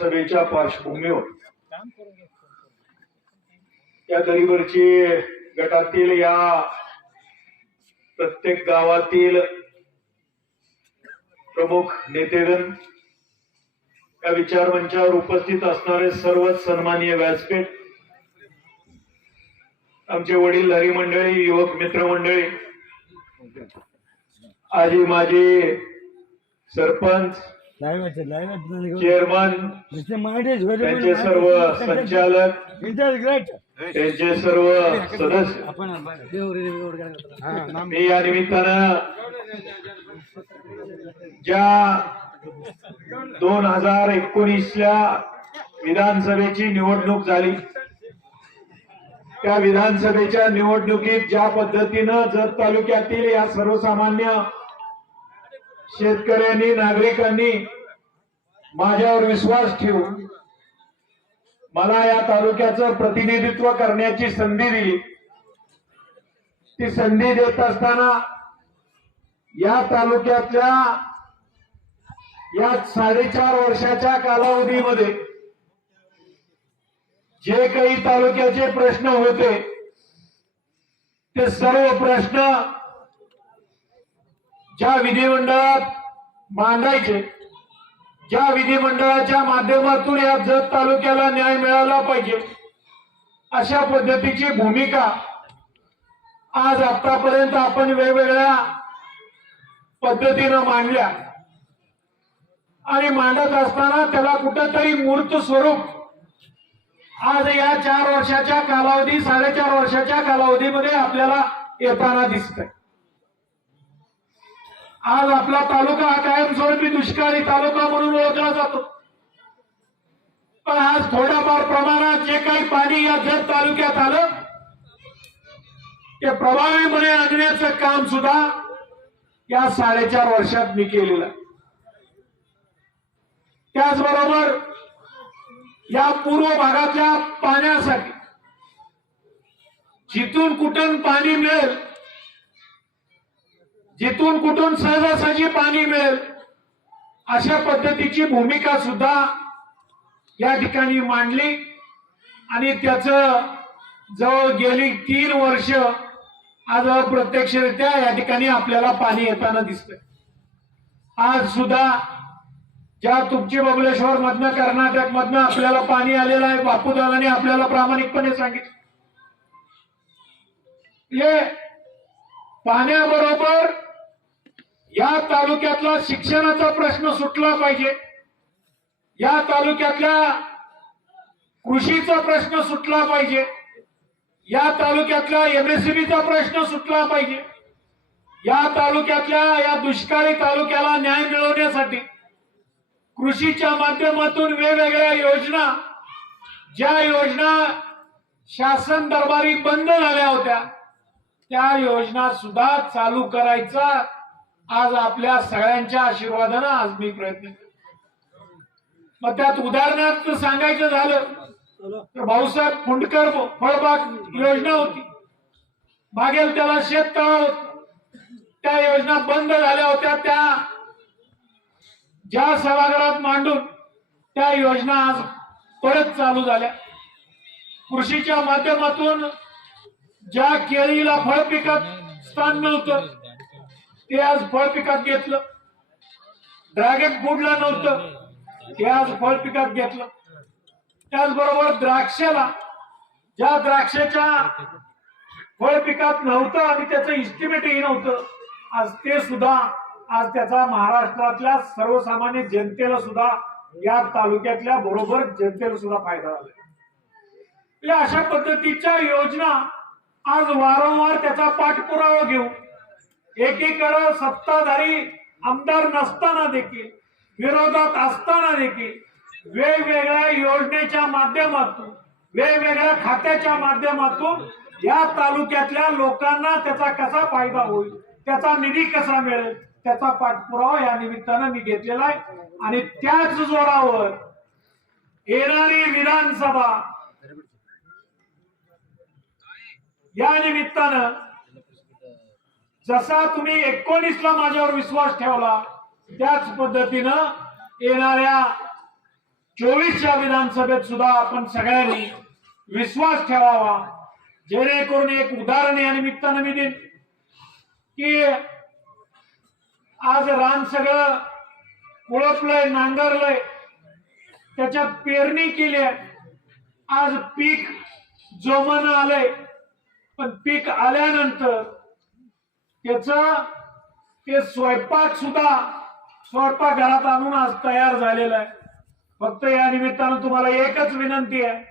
विधानसभेच्या पार्श्वभूमीवर या गरीवरची गटातील या प्रत्येक गावातील प्रमुख नेतेगण या विचार मंचावर उपस्थित असणारे सर्वच सन्माननीय व्यासपीठ आमचे वडील हरी मंडळी युवक मित्र मंडळी आजी माझी सरपंच चेअरमन त्यांचे सर्व संचालक त्यांचे सर्व सदस्य. मी या निमित्तानं ज्या दोन हजार एकोणीसच्या विधानसभेची निवडणूक झाली त्या विधानसभेच्या निवडणुकीत ज्या पद्धतीनं जत तालुक्यातील या सर्वसामान्य शेतकऱ्यांनी नागरिकांनी माझ्यावर विश्वास ठेवून मला या तालुक्याचं प्रतिनिधित्व करण्याची संधी दिली. ती संधी देत असताना या तालुक्यातल्या या साडेचार वर्षाच्या कालावधीमध्ये जे काही तालुक्याचे प्रश्न होते ते सर्व प्रश्न ज्या विधिमंडळात मांडायचे ज्या विधिमंडळाच्या माध्यमातून या जत तालुक्याला न्याय मिळाला पाहिजे अशा पद्धतीची भूमिका आज आतापर्यंत आपण वेगवेगळ्या पद्धतीनं मांडल्या. आणि मांडत असताना त्याला कुठंतरी मूर्त स्वरूप. आज या चार वर्षाच्या कालावधी साडेचार वर्षाच्या कालावधीमध्ये आपल्याला येताना दिसतंय. आज आपला तालुका हा कायमस्वरूपी दुष्काळी तालुका म्हणून ओळखला जातो. पण आज थोड्याफार प्रमाणात जे काही पाणी या जत तालुक्यात आलं ते प्रभावीपणे आणण्याचं काम सुद्धा या साडेचार वर्षात मी केलेलं आहे. त्याचबरोबर या पूर्व भागातल्या पाण्यासाठी जिथून कुठून पाणी मिळेल जिथून कुठून सहजासहजी पाणी मिळेल अशा पद्धतीची भूमिका सुद्धा या ठिकाणी मांडली. आणि त्याच जवळ गेली तीन वर्ष आज प्रत्यक्षरित्या या ठिकाणी आपल्याला पाणी येताना दिसतंय. आज सुद्धा ज्या तुमची बबलेश्वर मधनं कर्नाटक मधनं आपल्याला पाणी आलेलं आहे बापूदादाने आपल्याला प्रामाणिकपणे सांगितलं. हे पाण्याबरोबर या तालुक्यातला शिक्षणाचा प्रश्न सुटला पाहिजे. या तालुक्यातल्या कृषीचा प्रश्न सुटला पाहिजे. या तालुक्यातल्या एमएससीबीचा प्रश्न सुटला पाहिजे. या तालुक्यातल्या या दुष्काळी तालुक्याला न्याय मिळवण्यासाठी कृषीच्या माध्यमातून वेगवेगळ्या योजना ज्या योजना शासन दरबारी बंद झाल्या होत्या त्या योजना सुद्धा चालू करायचा आज आपल्या सगळ्यांच्या आशीर्वादानं आज मी प्रयत्न करतो. मग त्यात उदाहरणार्थ सांगायचं झालं तर भाऊसाहेब फुंडकर फळबाग योजना होती. मागेल त्याला शेततळ त्या योजना बंद झाल्या होत्या. त्या ज्या सभागृहात मांडून त्या योजना आज परत चालू झाल्या. कृषीच्या माध्यमातून ज्या केळीला फळ पिकात स्थान मिळतं ते आज फळ पिकात घेतलं. ड्रॅगन फ्रूटला नव्हतं. ते आज फळ पिकात घेतलं. त्याचबरोबर द्राक्षाला ज्या द्राक्षाच्या फळ पिकात नव्हतं आणि त्याचं इस्टिमेटही नव्हतं आज ते सुद्धा आज त्याचा महाराष्ट्रातल्या सर्वसामान्य जनतेला सुद्धा या तालुक्यातल्या बरोबर जनतेला सुद्धा फायदा झाला या अशा पद्धतीच्या योजना आज वारंवार त्याचा पाठपुरावा घेऊ एकीकडं सत्ताधारी आमदार नसताना देखील विरोधात असताना देखील वेगवेगळ्या योजनेच्या माध्यमातून वेगवेगळ्या खात्याच्या माध्यमातून या तालुक्यातल्या लोकांना त्याचा कसा फायदा होईल त्याचा निधी कसा मिळेल त्याचा पाठपुरावा या निमित्तानं मी घेतलेला आहे. आणि त्याच जोरावर येणारी विधानसभा या निमित्तानं जसा तुम्ही एकोणीसला माझ्यावर विश्वास ठेवला त्याच पद्धतीनं येणाऱ्या चोवीसच्या विधानसभेत सुद्धा आपण सगळ्यांनी विश्वास ठेवावा. जेणेकरून एक उदाहरण या निमित्तानं मी देईन की आज रान सगळं कुळपलंय नांगरलंय त्याच्यात पेरणी केली आज पीक जोमानं आलंय पण पीक आल्यानंतर त्याच ते स्वयंपाक सुद्धा स्वयंपाक घरात आणून आज तयार झालेला आहे. फक्त या निमित्तानं तुम्हाला एकच विनंती आहे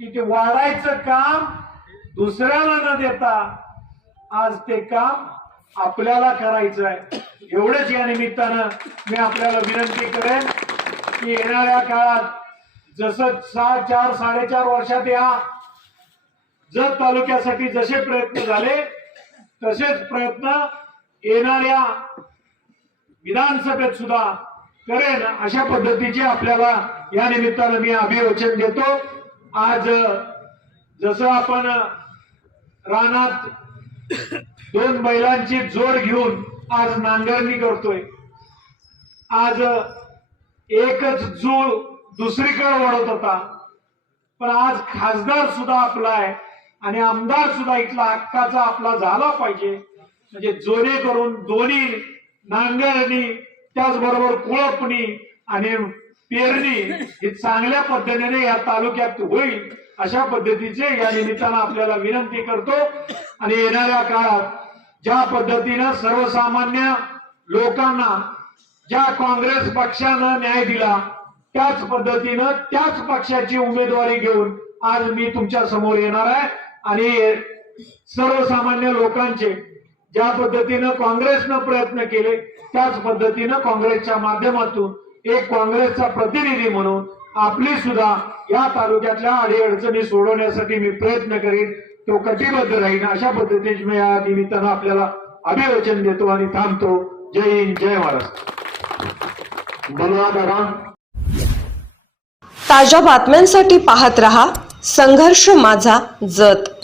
की ते वाढायचं काम दुसऱ्याला न देता आज ते काम आपल्याला करायचं आहे. एवढंच या निमित्तानं मी आपल्याला विनंती करेन की येणाऱ्या काळात जसं सहा चार साडेचार वर्षात या जत तालुक्यासाठी जसे प्रयत्न झाले तसेच प्रयत्न येणाऱ्या विधानसभेत सुद्धा करेन अशा पद्धतीचे आपल्याला या निमित्तानं मी अभिवचन देतो. आज जसं आपण रानात दोन बैलांची जोड घेऊन आज नांगरणी करतोय. आज एकच जूळ दुसरीकडे ओढत होता. पण आज खासदार सुद्धा आपला आहे. आणि आमदार सुद्धा इथला हक्काचा आपला झाला पाहिजे. म्हणजे जोने करून दोन्ही नांगरणी त्याचबरोबर कुळपणी आणि पेरणी ही चांगल्या पद्धतीने या तालुक्यात होईल. अशा पद्धतीचे या निमित्तानं आपल्याला विनंती करतो. आणि येणाऱ्या काळात ज्या पद्धतीनं सर्वसामान्य लोकांना ज्या काँग्रेस पक्षानं न्याय दिला त्याच पद्धतीनं त्याच पक्षाची उमेदवारी घेऊन आज मी तुमच्यासमोर येणार आहे. आणि सर्वसामान्य लोकांचे ज्या पद्धतीनं काँग्रेसनं प्रयत्न केले त्याच पद्धतीनं काँग्रेसच्या माध्यमातून एक काँग्रेसचा प्रतिनिधी म्हणून आपली सुद्धा या तालुक्यातल्या अडीअडचणी सोडवण्यासाठी मी प्रयत्न करीन. तो कटिबद्ध राहीन. अशा पद्धतीने मी या निमित्तानं आपल्याला अभिवचन देतो आणि थांबतो. जय हिंद जय महाराष्ट्र. धन्यवाद दादा. ताज्या बातम्यांसाठी पाहत रहा संघर्ष माझा जत.